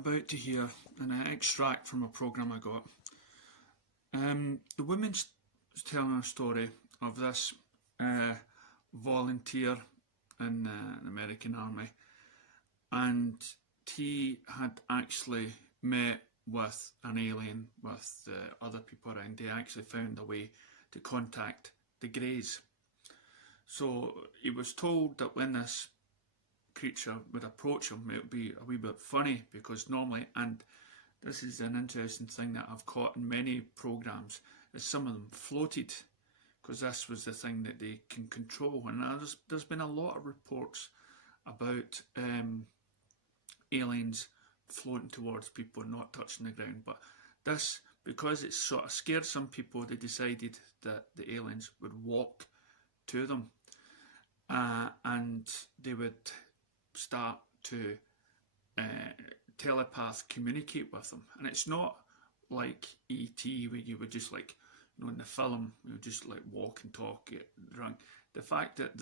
about to hear an extract from a programme I got. The woman's telling a story of this volunteer in the American Army, and he had actually met with an alien, with other people around. He actually found a way to contact the Greys. So he was told that when this creature would approach him, it would be a wee bit funny, because normally, and this is an interesting thing that I've caught in many programmes, is some of them floated, because this was the thing that they can control. And there's been a lot of reports about aliens floating towards people and not touching the ground. But this, because it sort of scared some people, they decided that the aliens would walk to them and they would start to telepath communicate with them. And it's not like E.T. where you would just like, you know, in the film, you would just like walk and talk, get drunk. The fact that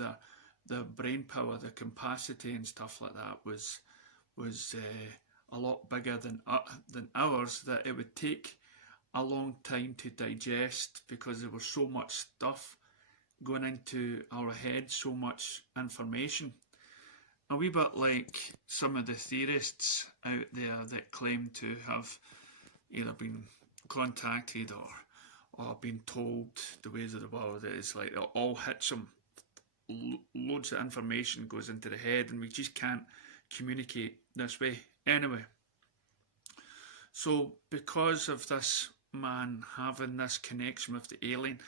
the brain power, the capacity and stuff like that was a lot bigger than ours, that it would take a long time to digest, because there was so much stuff going into our head, so much information. A wee bit like some of the theorists out there that claim to have either been contacted or been told the ways of the world. It's like it all hits them. Loads of information goes into the head and we just can't communicate this way. Anyway, so because of this man having this connection with the alien,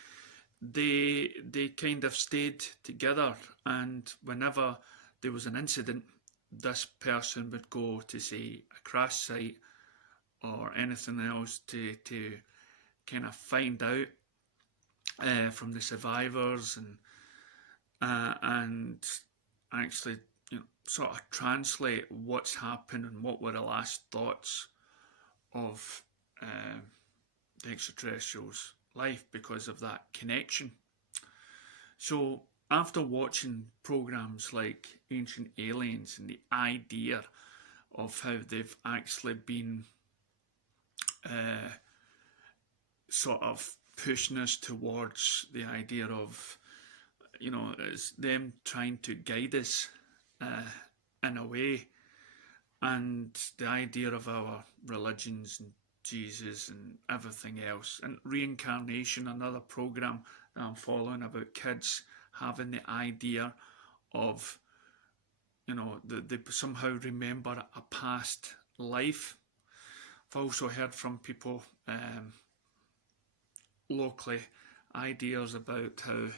they kind of stayed together, and whenever there was an incident, this person would go to, say, a crash site or anything else to kind of find out from the survivors and actually, you know, sort of translate what's happened and what were the last thoughts of the extraterrestrials' life because of that connection. So after watching programs like Ancient Aliens and the idea of how they've actually been sort of pushing us towards the idea of, you know, it's them trying to guide us in a way, and the idea of our religions and Jesus and everything else, and reincarnation, another program that I'm following about kids having the idea of, you know, they somehow remember a past life. I've also heard from people locally ideas about how,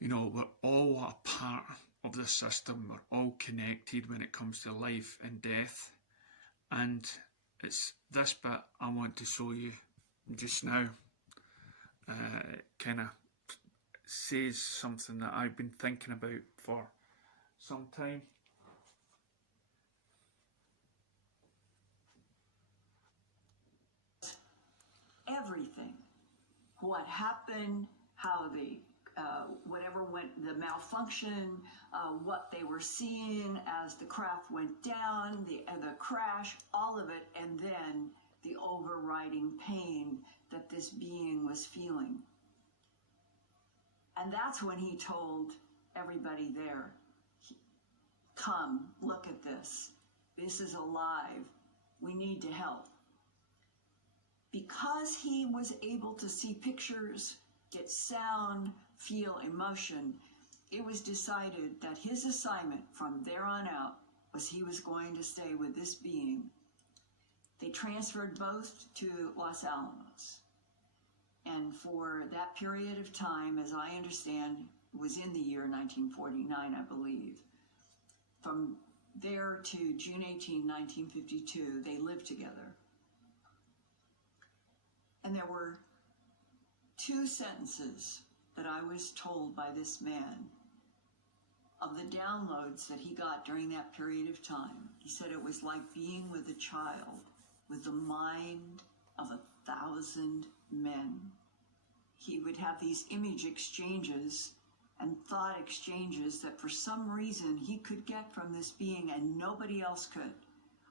you know, we're all a part of the system, we're all connected when it comes to life and death. And it's this bit I want to show you just now. Kind of says something that I've been thinking about for some time. Everything. What happened, how the whatever went, the malfunction, what they were seeing as the craft went down, the crash, all of it, and then the overriding pain that this being was feeling. And that's when he told everybody there, come, look at this. This is alive. We need to help. Because he was able to see pictures, get sound, feel emotion, it was decided that his assignment from there on out was he was going to stay with this being. They transferred both to Los Alamos. And for that period of time, as I understand, was in the year 1949, I believe. From there to June 18, 1952, they lived together. And there were two sentences that I was told by this man of the downloads that he got during that period of time. He said it was like being with a child with the mind of 1,000 men. He would have these image exchanges and thought exchanges that for some reason he could get from this being and nobody else could.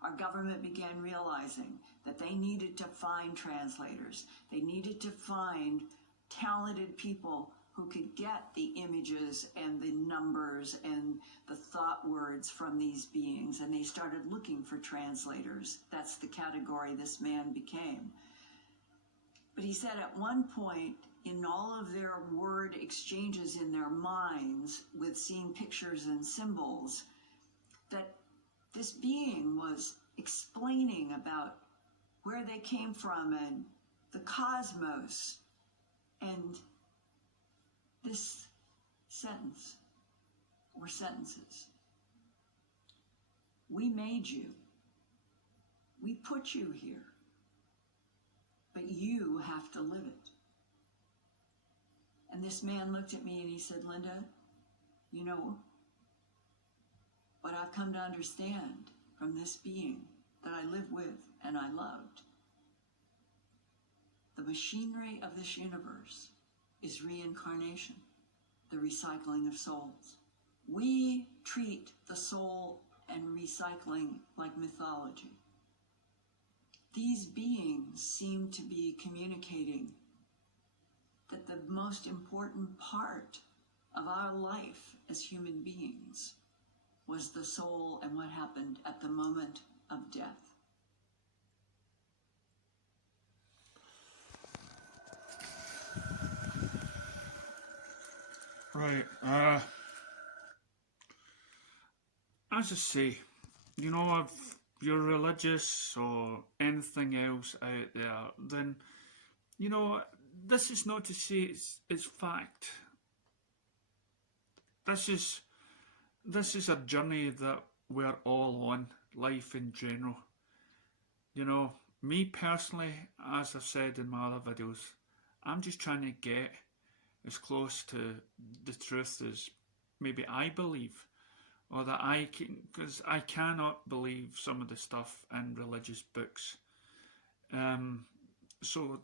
our government began realizing that they needed to find translators. They needed to find talented people who could get the images and the numbers and the thought words from these beings. And they started looking for translators. That's the category this man became. But he said at one point, in all of their word exchanges in their minds with seeing pictures and symbols, that this being was explaining about where they came from and the cosmos. And this sentence, or sentences: we made you. We put you here. But you have to live it. And this man looked at me and he said, Linda, you know, what I've come to understand from this being that I live with and I loved, the machinery of this universe is reincarnation, the recycling of souls. We treat the soul and recycling like mythology. These beings seem to be communicating that the most important part of our life as human beings was the soul and what happened at the moment of death. Right. As I say, you know, if you're religious or anything else out there, then, you know, this is not to say it's fact. This is a journey that we're all on, life in general. You know, me personally, as I've said in my other videos, I'm just trying to get as close to the truth as maybe I believe, or that I can, because I cannot believe some of the stuff in religious books. So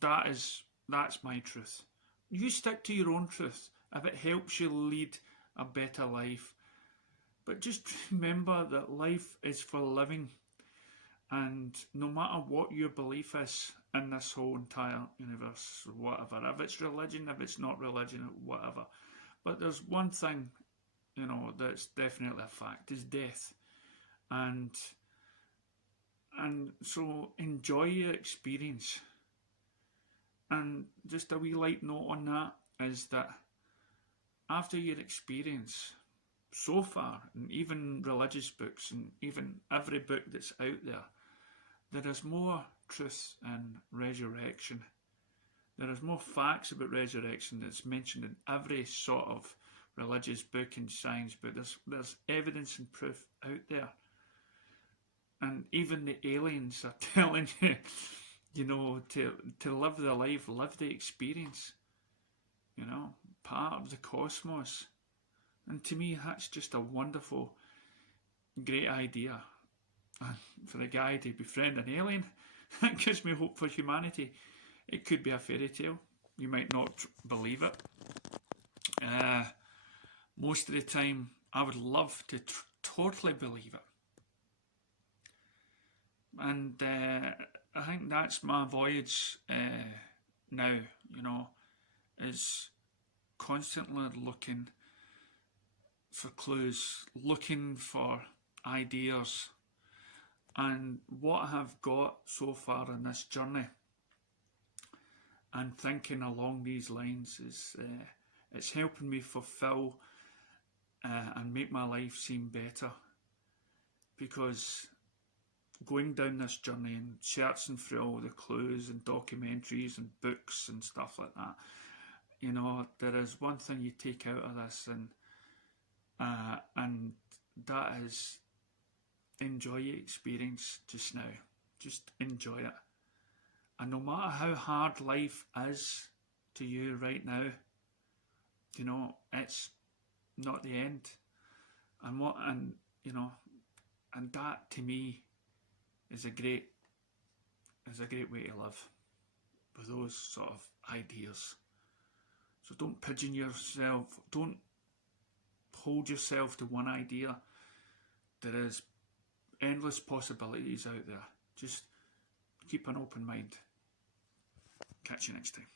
that's my truth. You stick to your own truth if it helps you lead a better life. But just remember that life is for living, and no matter what your belief is in this whole entire universe, whatever, if it's religion, if it's not religion, whatever. But there's one thing, you know, that's definitely a fact, is death. And so enjoy your experience. And just a wee light note on that is that after your experience so far, and even religious books and even every book that's out there is more truth in resurrection. There is more facts about resurrection that's mentioned in every sort of religious book and science book. There's evidence and proof out there. And even the aliens are telling you, you know, to live the life, live the experience, you know, part of the cosmos. And to me, that's just a wonderful, great idea. And for the guy to befriend an alien, that gives me hope for humanity. It could be a fairy tale. You might not believe it. Most of the time, I would love to totally believe it. And I think that's my voyage now, you know, is constantly looking for clues, looking for ideas. And what I have got so far in this journey and thinking along these lines is it's helping me fulfill and make my life seem better, because going down this journey and searching through all the clues and documentaries and books and stuff like that, you know, there is one thing you take out of this, and that is enjoy your experience just now. Just enjoy it. And no matter how hard life is to you right now, you know, it's not the end. And you know, and that to me is a great way to live, with those sort of ideas. So don't pigeon yourself, don't hold yourself to one idea. There is endless possibilities out there. Just keep an open mind. Catch you next time.